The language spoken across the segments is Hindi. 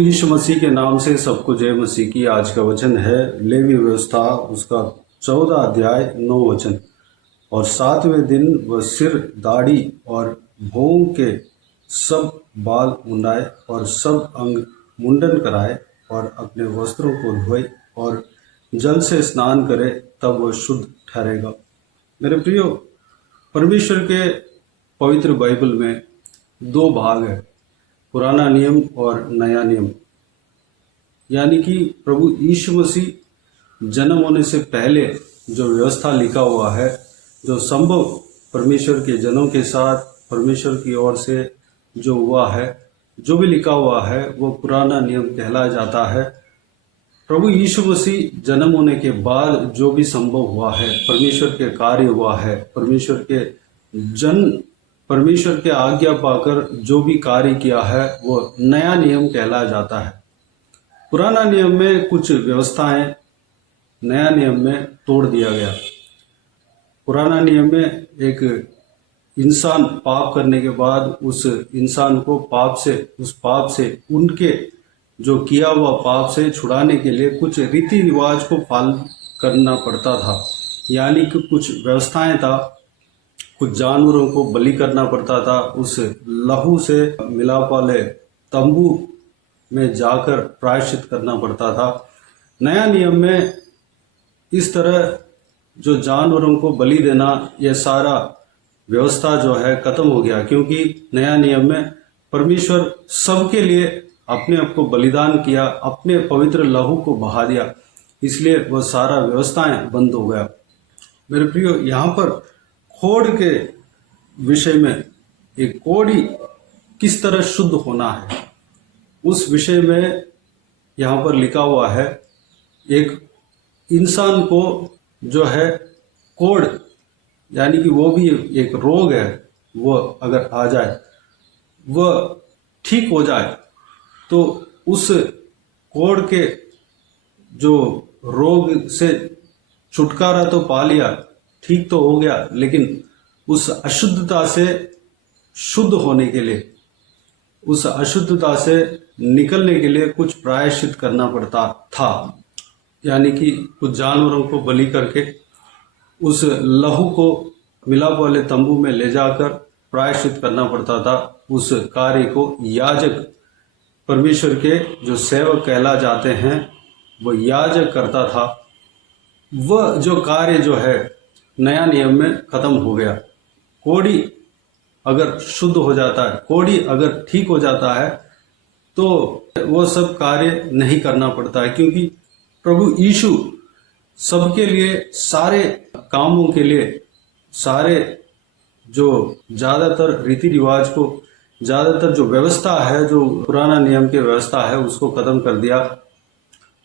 प्रभु यीशु मसीह के नाम से सबको जय मसीह की। आज का वचन है लेवी व्यवस्था उसका 14 अध्याय 9 वचन। और 7वें दिन वह सिर, दाढ़ी और भौं के सब बाल मुंडाए और सब अंग मुंडन कराए और अपने वस्त्रों को धोए और जल से स्नान करे, तब वह शुद्ध ठहरेगा। मेरे प्रियो, परमेश्वर के पवित्र बाइबल में 2 भाग है, पुराना नियम और नया नियम। यानी कि प्रभु यीशु मसीह जन्म होने से पहले जो व्यवस्था लिखा हुआ है, जो संभव परमेश्वर के जनों के साथ परमेश्वर की ओर से जो हुआ है, जो भी लिखा हुआ है, वो पुराना नियम कहलाया जाता है। प्रभु यीशु मसीह जन्म होने के बाद जो भी संभव हुआ है, परमेश्वर के कार्य हुआ है, परमेश्वर के आज्ञा पाकर जो भी कार्य किया है, वो नया नियम कहलाया जाता है। पुराना नियम में कुछ व्यवस्थाएं नया नियम में तोड़ दिया गया। पुराना नियम में एक इंसान पाप करने के बाद उस इंसान को उस पाप से उनके जो किया हुआ पाप से छुड़ाने के लिए कुछ रीति रिवाज को पालन करना पड़ता था। यानी कि कुछ व्यवस्थाएं था, कुछ जानवरों को बलि करना पड़ता था, उस लहू से मिलाप वाले तंबू में जाकर प्रायश्चित करना पड़ता था। नया नियम में इस तरह जो जानवरों को बलि देना, यह सारा व्यवस्था जो है खत्म हो गया, क्योंकि नया नियम में परमेश्वर सबके लिए अपने आप को बलिदान किया, अपने पवित्र लहू को बहा दिया, इसलिए वह सारा व्यवस्थाएं बंद हो गया। मेरे प्रियो, यहाँ पर कोढ़ के विषय में, एक कोढ़ी किस तरह शुद्ध होना है, उस विषय में यहाँ पर लिखा हुआ है। एक इंसान को जो है कोढ़, यानी कि वो भी एक रोग है, वो अगर आ जाए, वह ठीक हो जाए, तो उस कोढ़ के जो रोग से छुटकारा तो पा लिया, ठीक तो हो गया, लेकिन उस अशुद्धता से शुद्ध होने के लिए, उस अशुद्धता से निकलने के लिए कुछ प्रायश्चित करना पड़ता था। यानी कि कुछ जानवरों को बलि करके उस लहू को मिलाप वाले तंबू में ले जाकर प्रायश्चित करना पड़ता था। उस कार्य को याजक, परमेश्वर के जो सेवक कहला जाते हैं, वो याजक करता था। वह जो कार्य जो है नया नियम में खत्म हो गया। कोढ़ी अगर शुद्ध हो जाता है, कोढ़ी अगर ठीक हो जाता है, तो वो सब कार्य नहीं करना पड़ता है, क्योंकि प्रभु यीशु सबके लिए, सारे कामों के लिए, सारे जो ज़्यादातर रीति रिवाज को, ज़्यादातर जो व्यवस्था है, जो पुराना नियम की व्यवस्था है, उसको खत्म कर दिया।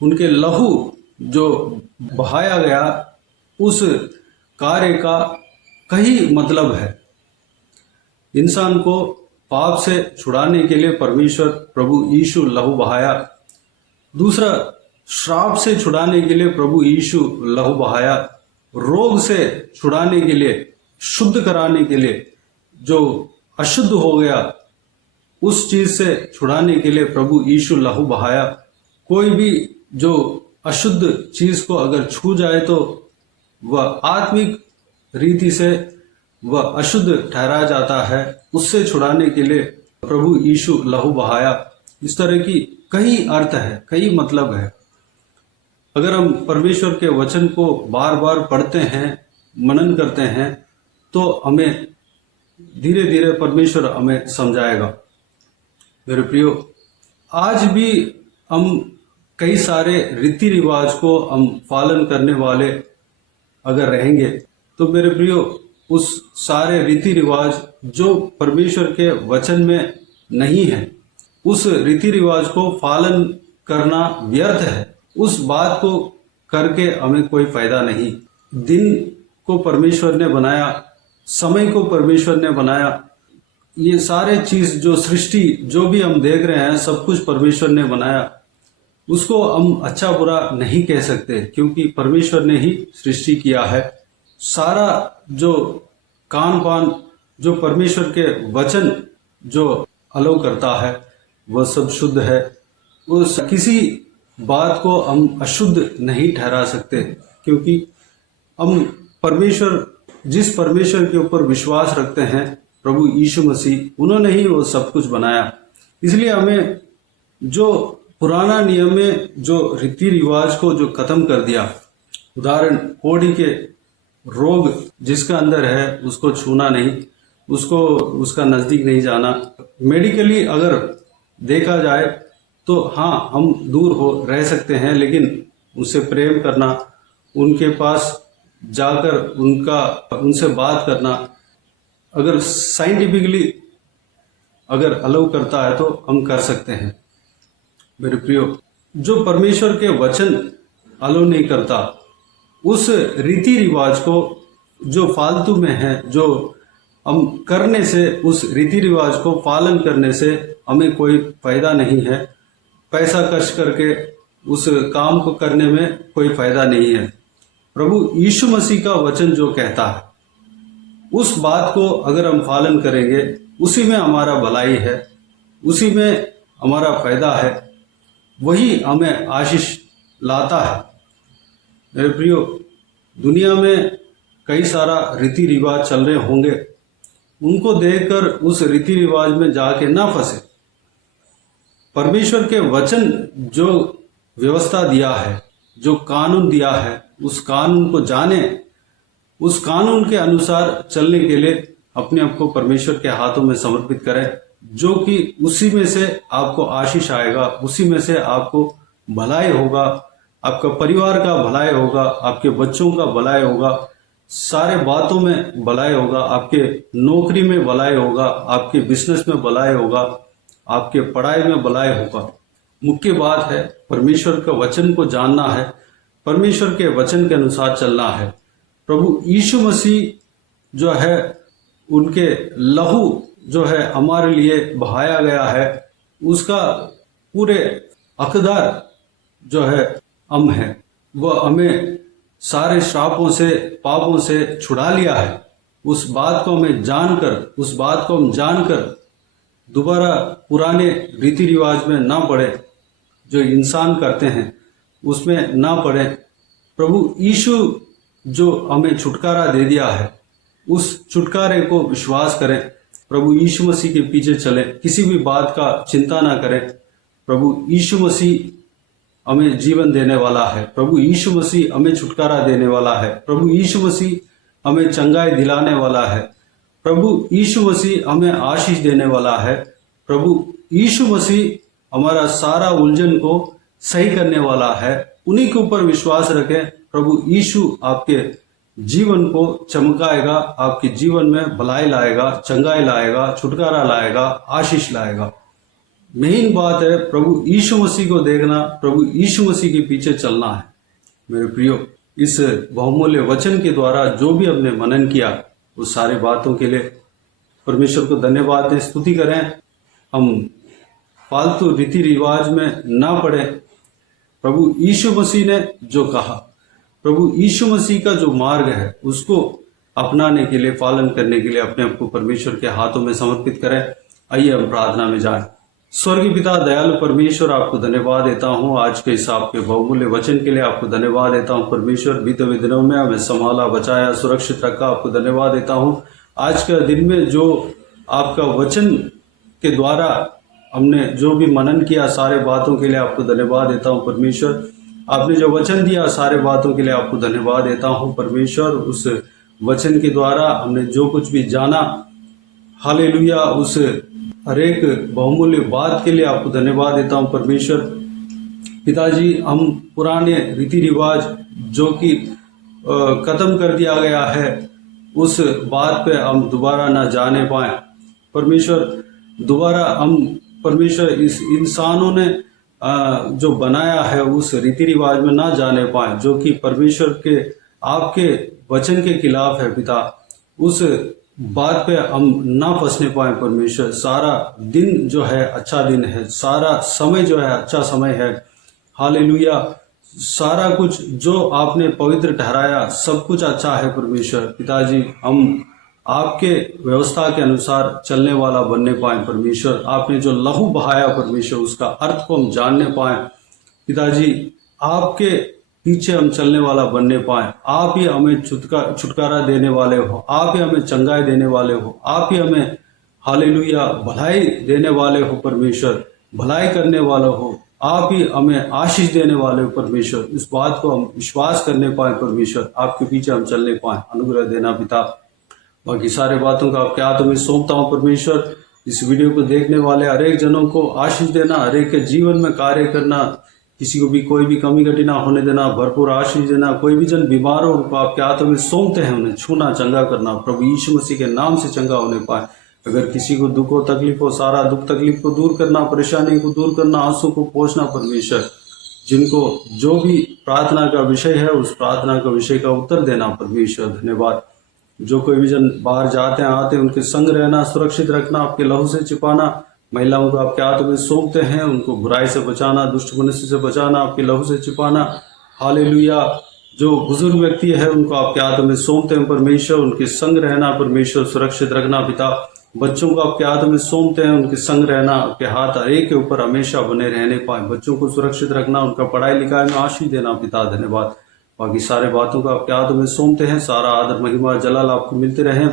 उनके लहू जो बहाया गया, उस कार्य का कई मतलब है। इंसान को पाप से छुड़ाने के लिए परमेश्वर प्रभु यीशु लहू बहाया। दूसरा, श्राप से छुड़ाने के लिए प्रभु यीशु लहू बहाया। रोग से छुड़ाने के लिए, शुद्ध कराने के लिए, जो अशुद्ध हो गया उस चीज से छुड़ाने के लिए प्रभु यीशु लहू बहाया। कोई भी जो अशुद्ध चीज को अगर छू जाए, तो वह आत्मिक रीति से वह अशुद्ध ठहरा जाता है। उससे छुड़ाने के लिए प्रभु यीशु लहू बहाया। इस तरह की कई अर्थ है, कई मतलब है। अगर हम परमेश्वर के वचन को बार बार पढ़ते हैं, मनन करते हैं, तो हमें धीरे धीरे परमेश्वर हमें समझाएगा। मेरे प्रियो, आज भी हम कई सारे रीति रिवाज को हम पालन करने वाले अगर रहेंगे, तो मेरे प्रियो, उस सारे रीति रिवाज जो परमेश्वर के वचन में नहीं है, उस रीति रिवाज को पालन करना व्यर्थ है। उस बात को करके हमें कोई फायदा नहीं। दिन को परमेश्वर ने बनाया, समय को परमेश्वर ने बनाया, ये सारे चीज जो सृष्टि जो भी हम देख रहे हैं, सब कुछ परमेश्वर ने बनाया। उसको हम अच्छा बुरा नहीं कह सकते, क्योंकि परमेश्वर ने ही सृष्टि किया है। सारा जो कान पान, जो परमेश्वर के वचन जो अलाउ करता है, वह सब शुद्ध है। उस किसी बात को हम अशुद्ध नहीं ठहरा सकते, क्योंकि हम परमेश्वर, जिस परमेश्वर के ऊपर विश्वास रखते हैं, प्रभु यीशु मसीह, उन्होंने ही वो सब कुछ बनाया। इसलिए हमें जो पुराना नियम में जो रीति रिवाज को जो खत्म कर दिया, उदाहरण कोढ़ी के रोग जिसका अंदर है उसको छूना नहीं, उसको उसका नजदीक नहीं जाना। मेडिकली अगर देखा जाए तो हाँ, हम दूर हो रह सकते हैं, लेकिन उनसे प्रेम करना, उनके पास जाकर उनसे बात करना, अगर साइंटिफिकली अगर अलाउ करता है तो हम कर सकते हैं। मेरे प्रियो, जो परमेश्वर के वचन अलाउ नहीं करता, उस रीति रिवाज को जो फालतू में है, जो हम करने से, उस रीति रिवाज को पालन करने से हमें कोई फायदा नहीं है। पैसा खर्च करके उस काम को करने में कोई फायदा नहीं है। प्रभु यीशु मसीह का वचन जो कहता है, उस बात को अगर हम पालन करेंगे, उसी में हमारा भलाई है, उसी में हमारा फायदा है, वही हमें आशीष लाता है। मेरे प्रियो, दुनिया में कई सारा रीति रिवाज चल रहे होंगे, उनको देखकर उस रीति रिवाज में जाके ना फंसे। परमेश्वर के वचन जो व्यवस्था दिया है, जो कानून दिया है, उस कानून को जाने, उस कानून के अनुसार चलने के लिए अपने आप को परमेश्वर के हाथों में समर्पित करें, जो कि उसी में से आपको आशीष आएगा, उसी में से आपको भलाई होगा, आपका परिवार का भलाई होगा, आपके बच्चों का भलाई होगा, सारे बातों में भलाई होगा, आपके नौकरी में भलाई होगा, आपके बिजनेस में भलाई होगा, आपके पढ़ाई में भलाई होगा। मुख्य बात है परमेश्वर का वचन को जानना है, परमेश्वर के वचन के अनुसार चलना है। प्रभु यीशु मसीह जो है, उनके लहू जो है हमारे लिए बहाया गया है, उसका पूरे हकदार जो है हम है। वह हमें सारे श्रापों से, पापों से छुड़ा लिया है। उस बात को हमें जानकर, उस बात को हम जानकर दोबारा पुराने रीति रिवाज में ना पड़े, जो इंसान करते हैं उसमें ना पड़े। प्रभु यीशु जो हमें छुटकारा दे दिया है, उस छुटकारे को विश्वास करें, प्रभु यीशु मसीह के पीछे चलें, किसी भी बात का चिंता ना करें। प्रभु यीशु मसीह हमें जीवन देने वाला है, प्रभु यीशु मसीह हमें छुटकारा देने वाला है, प्रभु यीशु मसीह हमें चंगाई दिलाने वाला है, प्रभु यीशु मसीह हमें आशीष देने वाला है, प्रभु यीशु मसीह हमारा सारा उलझन को सही करने वाला है। उन्हीं के ऊपर विश्वास रखें। प्रभु यीशु आपके जीवन को चमकाएगा, आपके जीवन में भलाई लाएगा, चंगाई लाएगा, छुटकारा लाएगा, आशीष लाएगा। मेन बात है प्रभु यीशु मसीह को देखना, प्रभु यीशु मसीह के पीछे चलना है। मेरे प्रियो, इस बहुमूल्य वचन के द्वारा जो भी हमने मनन किया, उस सारी बातों के लिए परमेश्वर को धन्यवाद दें, स्तुति करें। हम फालतू रीति रिवाज में ना पड़े। प्रभु यीशु मसीह ने जो कहा, प्रभु यीशु मसीह का जो मार्ग है, उसको अपनाने के लिए, पालन करने के लिए अपने आप को परमेश्वर के हाथों में समर्पित करें। आइए हम प्रार्थना में जाएं। स्वर्गीय पिता, दयालु परमेश्वर, आपको धन्यवाद देता हूँ आज के हिसाब के बहुमूल्य वचन के लिए। आपको धन्यवाद देता हूँ परमेश्वर, बीते हुए दिनों में हमें संभाला, बचाया, सुरक्षित रखा। आपको धन्यवाद देता हूँ आज के दिन में जो आपका वचन के द्वारा हमने जो भी मनन किया, सारे बातों के लिए आपको धन्यवाद देता हूँ परमेश्वर। आपने जो वचन दिया, सारे बातों के लिए आपको धन्यवाद देता हूँ परमेश्वर। उस वचन के द्वारा हमने जो कुछ भी जाना, हालेलुया, उस हर एक बहुमूल्य बात के लिए आपको धन्यवाद देता हूँ परमेश्वर। पिताजी, हम पुराने रीति रिवाज जो कि खत्म कर दिया गया है, उस बात पे हम दोबारा ना जाने पाए परमेश्वर। दोबारा हम परमेश्वर इस इंसानों ने जो बनाया है उस रीति रिवाज में ना जाने पाए, जो कि परमेश्वर के आपके वचन के खिलाफ है पिता। उस बात पे हम ना फंसने पाए परमेश्वर। सारा दिन जो है अच्छा दिन है, सारा समय जो है अच्छा समय है, हालेलुया। सारा कुछ जो आपने पवित्र ठहराया, सब कुछ अच्छा है परमेश्वर। पिताजी, हम आपके व्यवस्था के अनुसार चलने वाला बनने पाए परमेश्वर। आपने जो लहू बहाया परमेश्वर, उसका अर्थ को हम जानने पाए पिताजी। आपके पीछे हम चलने वाला बनने पाए। आप ही हमें छुटकारा देने वाले हो, आप ही हमें चंगाई देने वाले हो, आप ही हमें हालेलुया भलाई देने वाले हो परमेश्वर, भलाई करने वाला हो, आप ही हमें आशीष देने वाले हो परमेश्वर। इस बात को हम विश्वास करने पाए परमेश्वर, आपके पीछे हम चलने पाए, अनुग्रह देना पिता। बाकी सारे बातों का आपके हाथों में सौंपता हूँ परमेश्वर। इस वीडियो को देखने वाले हर एक जनों को आशीष देना, हर एक के जीवन में कार्य करना, किसी को भी कोई भी कमी घटी ना होने देना, भरपूर आशीष देना। कोई भी जन बीमार हो उनको आपके हाथों में सौंपते हैं, उन्हें छूना, चंगा करना, प्रभु यीशु मसीह के नाम से चंगा होने पाए। अगर किसी को दुख हो, तकलीफ हो, सारा दुख तकलीफ को दूर करना, परेशानी को दूर करना, आंसू को पोंछना परमेश्वर। जिनको जो भी प्रार्थना का विषय है उस प्रार्थना का विषय का उत्तर देना परमेश्वर। धन्यवाद। जो कोई भी जन बाहर जाते हैं आते हैं, उनके संग रहना, सुरक्षित रखना, आपके लहू से छिपाना। महिलाओं को आपके हाथों में सौंपते हैं, उनको बुराई से बचाना, दुष्ट मनुष्य से बचाना, आपके लहू से छिपाना। हालेलुया। जो बुजुर्ग व्यक्ति है उनको आपके हाथों में सौंपते हैं परमेश्वर, उनके संग रहना परमेश्वर, सुरक्षित रखना पिता। बच्चों को आपके हाथों में सौंपते हैं, उनके संग रहना, आपके हाथ एक के ऊपर हमेशा बने रहने पाए। बच्चों को सुरक्षित रखना, उनका पढ़ाई लिखाई में आशीष देना पिता। धन्यवाद। बाकी सारे बातों को आपके हाथों में सौंपते हैं। सारा आदर महिमा जलाल आपको मिलते रहे।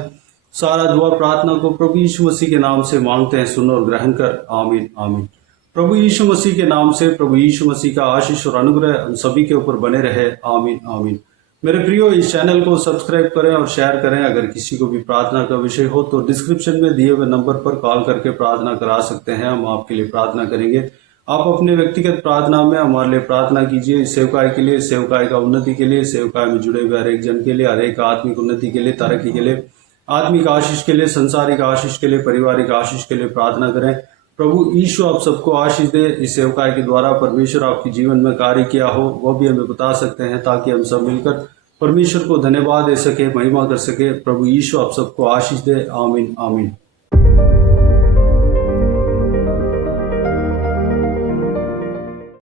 सारा दुआ प्रार्थना को प्रभु यीशु मसीह के नाम से मांगते हैं, सुनो और ग्रहण कर। आमीन आमीन। प्रभु यीशु मसीह के नाम से प्रभु यीशु मसीह का आशीष और अनुग्रह हम सभी के ऊपर बने रहे। आमीन आमीन। मेरे प्रियो, इस चैनल को सब्सक्राइब करें और शेयर करें। अगर किसी को भी प्रार्थना का विषय हो तो डिस्क्रिप्शन में दिए हुए नंबर पर कॉल करके प्रार्थना करा सकते हैं। हम आपके लिए प्रार्थना करेंगे। आप अपने व्यक्तिगत प्रार्थना में हमारे लिए प्रार्थना कीजिए। सेवकाई के लिए, सेवकाई का उन्नति के लिए, सेवकाई में जुड़े हुए हर एक जन के लिए, हर एक आत्मिक उन्नति के लिए, तरक्की के लिए, आत्मिक आशीष के लिए, संसारिक आशीष के लिए, पारिवारिक आशीष के लिए प्रार्थना करें। प्रभु यीशु आप सबको आशीष दे। इस सेवकाई के द्वारा परमेश्वर आपके जीवन में कार्य किया हो वह भी हमें बता सकते हैं, ताकि हम सब मिलकर परमेश्वर को धन्यवाद दे सके, महिमा कर सके। प्रभु यीशु आप सबको आशीष दे। आमीन आमीन।